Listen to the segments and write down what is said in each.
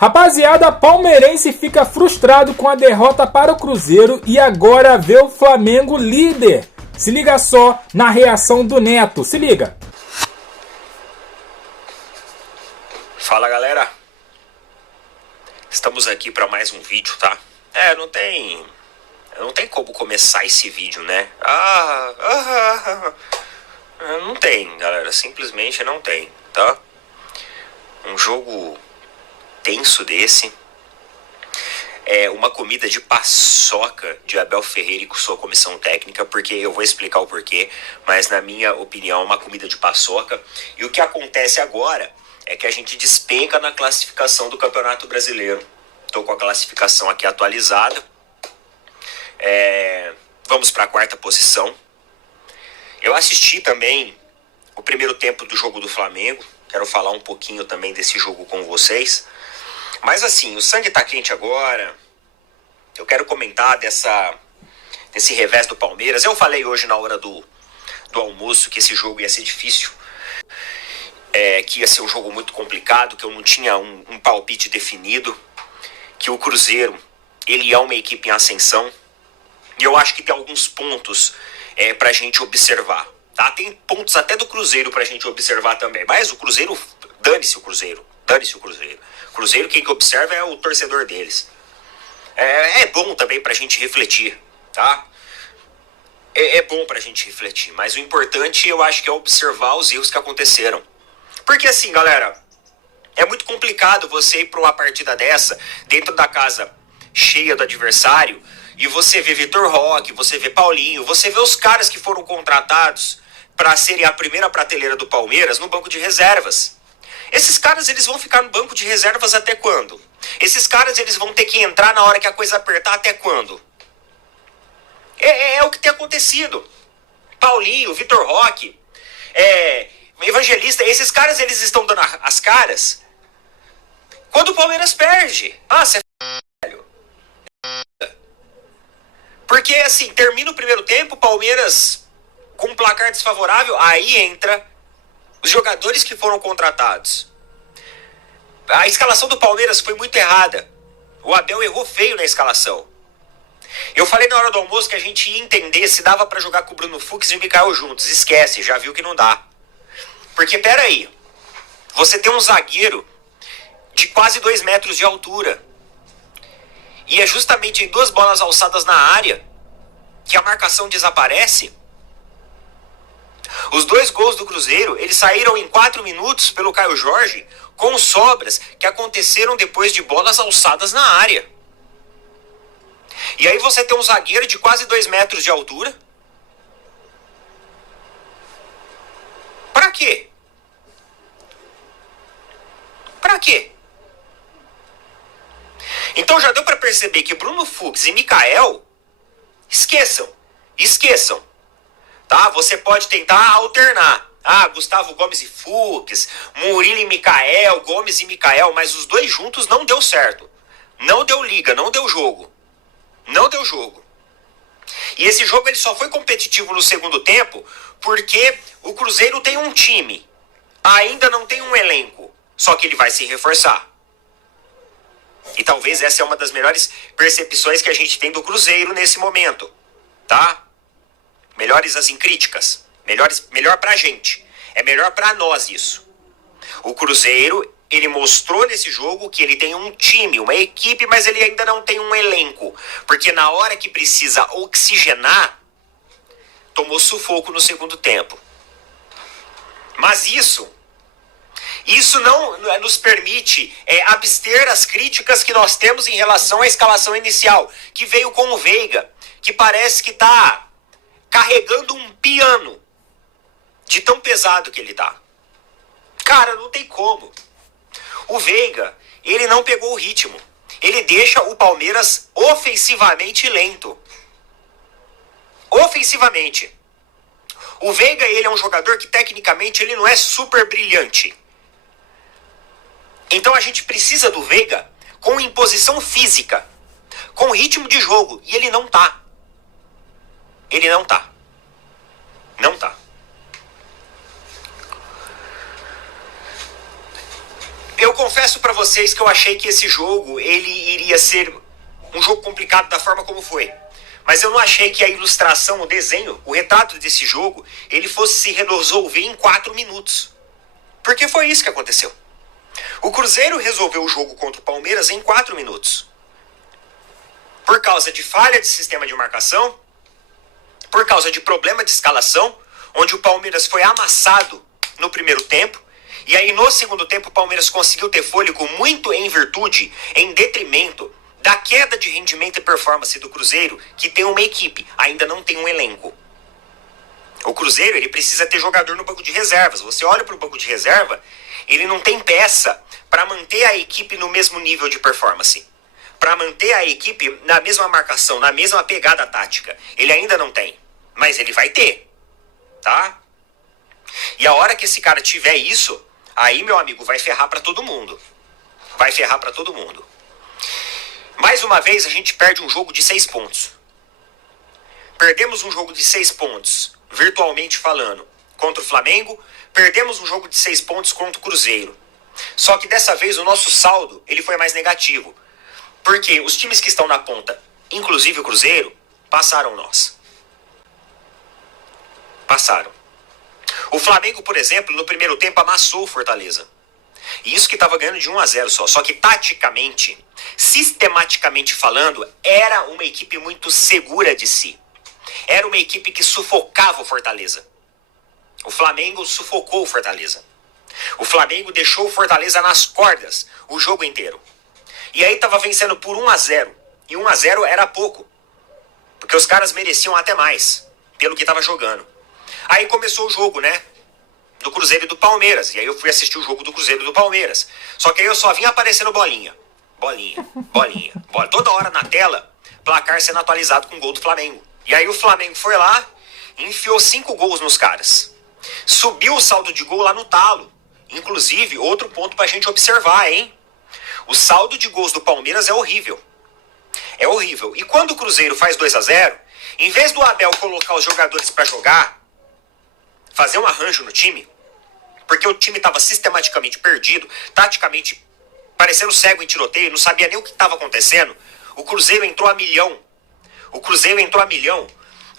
Rapaziada, palmeirense fica frustrado com a derrota para o Cruzeiro e agora vê o Flamengo líder. Se liga só na reação do Neto, se liga. Fala galera, estamos aqui para mais um vídeo, tá? Não tem como começar esse vídeo, né? Não tem, galera, simplesmente não tem, tá? Um jogo tenso desse, uma comida de paçoca de Abel Ferreira e com sua comissão técnica, porque eu vou explicar o porquê, mas na minha opinião é uma comida de paçoca. E o que acontece agora é que a gente despenca na classificação do Campeonato Brasileiro. Estou com a classificação aqui atualizada. Vamos para a quarta posição. Eu assisti também o primeiro tempo do jogo do Flamengo. Quero falar um pouquinho também desse jogo com vocês. Mas assim, o sangue tá quente agora. Eu quero comentar desse revés do Palmeiras. Eu falei hoje na hora do almoço que esse jogo ia ser difícil. Que ia ser um jogo muito complicado, que eu não tinha um palpite definido. Que o Cruzeiro, ele é uma equipe em ascensão. E eu acho que tem alguns pontos pra gente observar. Tá? Tem pontos até do Cruzeiro pra gente observar também. Mas o Cruzeiro, dane-se o Cruzeiro. Dane-se o Cruzeiro. Cruzeiro, quem que observa é o torcedor deles. É bom também pra gente refletir, tá? É bom pra gente refletir, mas o importante eu acho que é observar os erros que aconteceram. Porque assim, galera, é muito complicado você ir pra uma partida dessa, dentro da casa cheia do adversário, e você vê Vitor Roque, você vê Paulinho, você vê os caras que foram contratados pra serem a primeira prateleira do Palmeiras no banco de reservas. Esses caras, eles vão ficar no banco de reservas até quando? Esses caras, eles vão ter que entrar na hora que a coisa apertar até quando? É o que tem acontecido. Paulinho, Vitor Roque, Evangelista, esses caras, eles estão dando as caras quando o Palmeiras perde. Você é velho. Porque, assim, termina o primeiro tempo, o Palmeiras com um placar desfavorável, aí entra os jogadores que foram contratados. A escalação do Palmeiras foi muito errada. O Abel errou feio na escalação. Eu falei na hora do almoço que a gente ia entender se dava pra jogar com o Bruno Fux e o Mikael juntos. Esquece, já viu que não dá. Porque, peraí, você tem um zagueiro de quase 2 metros de altura. E é justamente em 2 bolas alçadas na área que a marcação desaparece. Os 2 gols do Cruzeiro, eles saíram em 4 minutos pelo Caio Jorge, com sobras que aconteceram depois de bolas alçadas na área. E aí você tem um zagueiro de quase 2 metros de altura. Pra quê? Pra quê? Então já deu pra perceber que Bruno Fux e Mikael, esqueçam. Tá? Você pode tentar alternar. Gustavo Gomes e Fux, Murilo e Mikael, Gomes e Mikael, mas os 2 juntos não deu certo. Não deu liga, não deu jogo. Não deu jogo. E esse jogo ele só foi competitivo no segundo tempo porque o Cruzeiro tem um time. Ainda não tem um elenco. Só que ele vai se reforçar. E talvez essa é uma das melhores percepções que a gente tem do Cruzeiro nesse momento. Tá? Melhores assim críticas. Melhor pra gente. É melhor pra nós isso. O Cruzeiro, ele mostrou nesse jogo que ele tem um time, uma equipe, mas ele ainda não tem um elenco. Porque na hora que precisa oxigenar, tomou sufoco no segundo tempo. Mas isso não nos permite abster as críticas que nós temos em relação à escalação inicial, que veio com o Veiga, que parece que tá carregando um piano de tão pesado que ele tá. Cara, não tem como. O Veiga, ele não pegou o ritmo. Ele deixa o Palmeiras ofensivamente lento. Ofensivamente. O Veiga, ele é um jogador que tecnicamente ele não é super brilhante. Então a gente precisa do Veiga com imposição física, com ritmo de jogo. E ele não tá. Ele não tá. Não tá. Eu confesso para vocês que eu achei que esse jogo ele iria ser um jogo complicado da forma como foi. Mas eu não achei que a ilustração, o desenho, o retrato desse jogo, ele fosse se resolver em 4 minutos. Porque foi isso que aconteceu. O Cruzeiro resolveu o jogo contra o Palmeiras em 4 minutos. Por causa de falha de sistema de marcação, por causa de problema de escalação, onde o Palmeiras foi amassado no primeiro tempo, e aí no segundo tempo o Palmeiras conseguiu ter fôlego muito em virtude, em detrimento da queda de rendimento e performance do Cruzeiro, que tem uma equipe, ainda não tem um elenco. O Cruzeiro, ele precisa ter jogador no banco de reservas. Você olha para o banco de reserva, ele não tem peça para manter a equipe no mesmo nível de performance. Para manter a equipe na mesma marcação, na mesma pegada tática. Ele ainda não tem, mas ele vai ter, tá? E a hora que esse cara tiver isso, aí, meu amigo, vai ferrar para todo mundo. Vai ferrar para todo mundo. Mais uma vez, a gente perde um jogo de 6 pontos. Perdemos um jogo de 6 pontos, virtualmente falando, contra o Flamengo. Perdemos um jogo de 6 pontos contra o Cruzeiro. Só que dessa vez o nosso saldo ele foi mais negativo. Porque os times que estão na ponta, inclusive o Cruzeiro, passaram nós. Passaram. O Flamengo, por exemplo, no primeiro tempo amassou o Fortaleza. E isso que estava ganhando de 1-0 só. Só que taticamente, sistematicamente falando, era uma equipe muito segura de si. Era uma equipe que sufocava o Fortaleza. O Flamengo sufocou o Fortaleza. O Flamengo deixou o Fortaleza nas cordas o jogo inteiro. E aí estava vencendo por 1-0. E 1-0 era pouco. Porque os caras mereciam até mais, pelo que estava jogando. Aí começou o jogo, né? Do Cruzeiro e do Palmeiras. E aí eu fui assistir o jogo do Cruzeiro e do Palmeiras. Só que aí eu só vinha aparecendo bolinha. Bolinha, bolinha, bola. Toda hora na tela, placar sendo atualizado com gol do Flamengo. E aí o Flamengo foi lá e enfiou 5 gols nos caras. Subiu o saldo de gol lá no talo. Inclusive, outro ponto pra gente observar, hein? O saldo de gols do Palmeiras é horrível. É horrível. E quando o Cruzeiro faz 2-0, em vez do Abel colocar os jogadores pra jogar, fazer um arranjo no time, porque o time estava sistematicamente perdido, taticamente parecendo cego em tiroteio, não sabia nem o que estava acontecendo, o Cruzeiro entrou a milhão. O Cruzeiro entrou a milhão.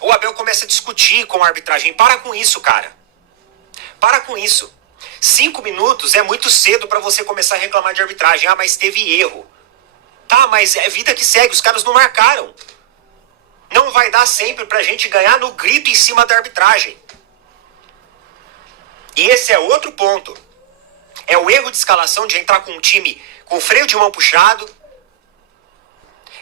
O Abel começa a discutir com a arbitragem. Para com isso, cara. Para com isso. 5 minutos é muito cedo para você começar a reclamar de arbitragem. Ah, mas teve erro. Tá, mas é vida que segue. Os caras não marcaram. Não vai dar sempre pra gente ganhar no grito em cima da arbitragem. E esse é outro ponto. É o erro de escalação de entrar com um time com freio de mão puxado.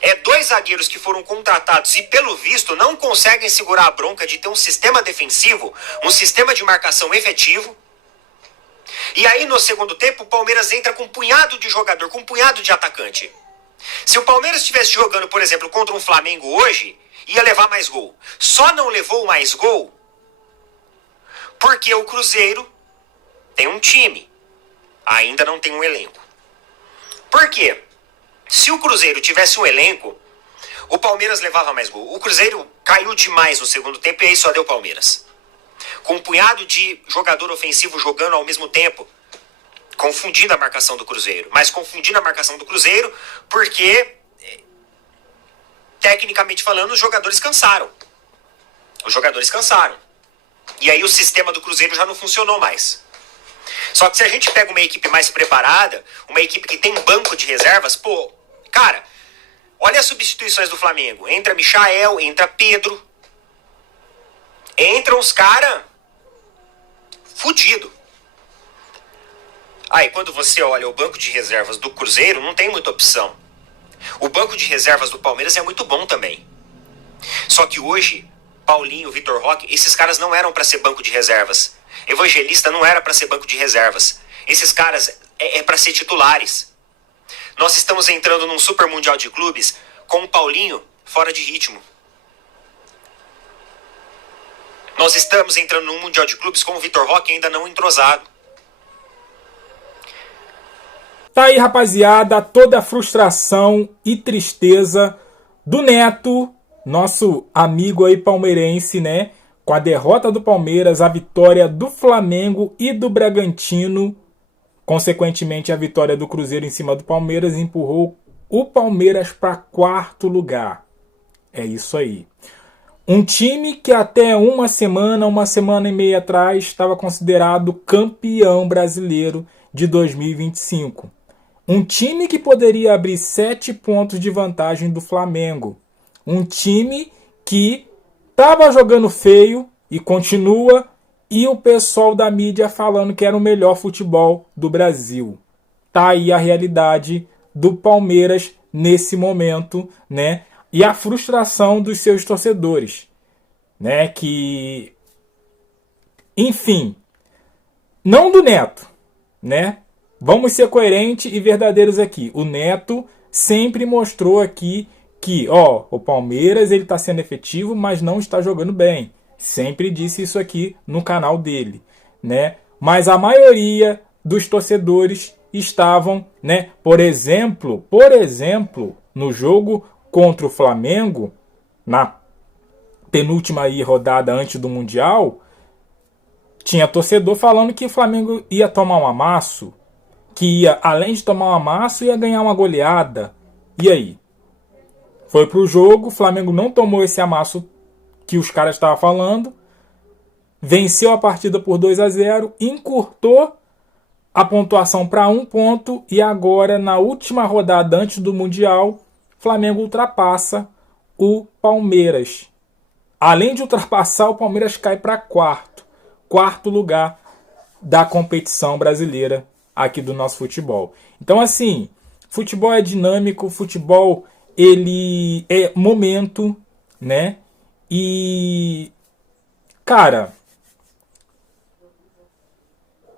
É 2 zagueiros que foram contratados e, pelo visto, não conseguem segurar a bronca de ter um sistema defensivo, um sistema de marcação efetivo. E aí, no segundo tempo, o Palmeiras entra com um punhado de jogador, com um punhado de atacante. Se o Palmeiras estivesse jogando, por exemplo, contra um Flamengo hoje, ia levar mais gol. Só não levou mais gol porque o Cruzeiro tem um time, ainda não tem um elenco. Por quê? Se o Cruzeiro tivesse um elenco, o Palmeiras levava mais gol. O Cruzeiro caiu demais no segundo tempo e aí só deu Palmeiras. Com um punhado de jogador ofensivo jogando ao mesmo tempo, confundindo a marcação do Cruzeiro. Mas confundindo a marcação do Cruzeiro porque, tecnicamente falando, os jogadores cansaram. Os jogadores cansaram. E aí o sistema do Cruzeiro já não funcionou mais. Só que se a gente pega uma equipe mais preparada, uma equipe que tem banco de reservas, pô, cara, olha as substituições do Flamengo. Entra Michael, entra Pedro. Entram os caras fudido. Aí quando você olha o banco de reservas do Cruzeiro, não tem muita opção. O banco de reservas do Palmeiras é muito bom também. Só que hoje, Paulinho, Vitor Roque, esses caras não eram para ser banco de reservas. Evangelista não era para ser banco de reservas. Esses caras é para ser titulares. Nós estamos entrando num super mundial de clubes com o Paulinho fora de ritmo. Nós estamos entrando num mundial de clubes com o Vitor Roque ainda não entrosado. Tá aí, rapaziada, toda a frustração e tristeza do Neto, nosso amigo aí palmeirense, né? Com a derrota do Palmeiras, a vitória do Flamengo e do Bragantino Consequentemente, a vitória do Cruzeiro em cima do Palmeiras empurrou o Palmeiras para 4º lugar. É isso aí. Um time que até uma semana e meia atrás, estava considerado campeão brasileiro de 2025. Um time que poderia abrir 7 pontos de vantagem do Flamengo. Um time que estava jogando feio e continua, e o pessoal da mídia falando que era o melhor futebol do Brasil. Tá aí a realidade do Palmeiras nesse momento, né? E a frustração dos seus torcedores, né? Que, enfim, não do Neto, né? Vamos ser coerentes e verdadeiros aqui. O Neto sempre mostrou aqui que, o Palmeiras ele está sendo efetivo, mas não está jogando bem. Sempre disse isso aqui no canal dele, né? Mas a maioria dos torcedores estavam, né? Por exemplo, no jogo contra o Flamengo, na penúltima rodada antes do Mundial, tinha torcedor falando que o Flamengo ia tomar um amasso, que ia, além de tomar um amasso, ia ganhar uma goleada. E aí? Foi pro jogo, o Flamengo não tomou esse amasso que os caras estavam falando, venceu a partida por 2-0, encurtou a pontuação para 1 ponto, e agora, na última rodada antes do Mundial, Flamengo ultrapassa o Palmeiras. Além de ultrapassar, o Palmeiras cai para quarto lugar da competição brasileira aqui do nosso futebol. Então, assim, futebol é dinâmico, futebol ele é momento, né? E, cara,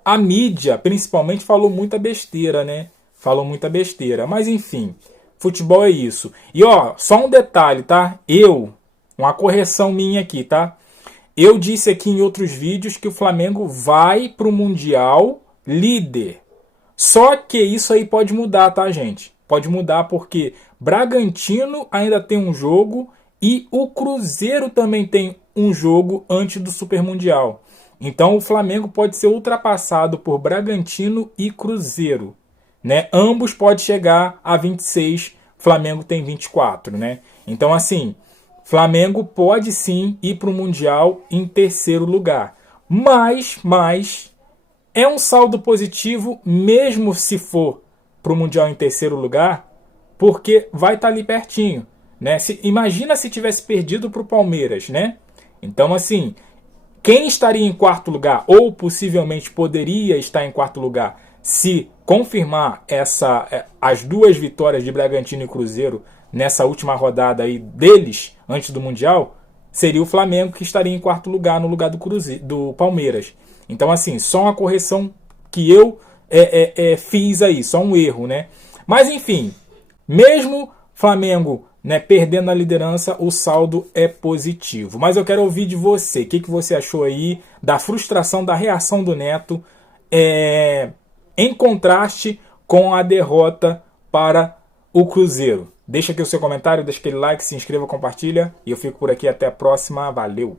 a mídia, principalmente, falou muita besteira, né? Falou muita besteira. Mas, enfim, futebol é isso. E, só um detalhe, tá? Uma correção minha aqui, tá? Eu disse aqui em outros vídeos que o Flamengo vai pro Mundial líder. Só que isso aí pode mudar, tá, gente? Pode mudar porque Bragantino ainda tem um jogo e o Cruzeiro também tem um jogo antes do Super Mundial. Então o Flamengo pode ser ultrapassado por Bragantino e Cruzeiro, né? Ambos podem chegar a 26, Flamengo tem 24, né? Então, assim, Flamengo pode sim ir para o Mundial em 3º lugar. Mas é um saldo positivo mesmo se for para o Mundial em 3º lugar, porque vai estar ali pertinho, né? Imagina se tivesse perdido para o Palmeiras, né? Então, assim, quem estaria em 4º lugar, ou possivelmente poderia estar em 4º lugar, se confirmar as 2 vitórias de Bragantino e Cruzeiro nessa última rodada aí deles, antes do Mundial, seria o Flamengo, que estaria em 4º lugar no lugar do Palmeiras. Então, assim, só uma correção que eu fiz aí, só um erro, né? Mas, enfim, mesmo Flamengo, né, perdendo a liderança, o saldo é positivo. Mas eu quero ouvir de você. O que você achou aí da frustração, da reação do Neto, em contraste com a derrota para o Cruzeiro? Deixa aqui o seu comentário, deixa aquele like, se inscreva, compartilha. E eu fico por aqui. Até a próxima. Valeu!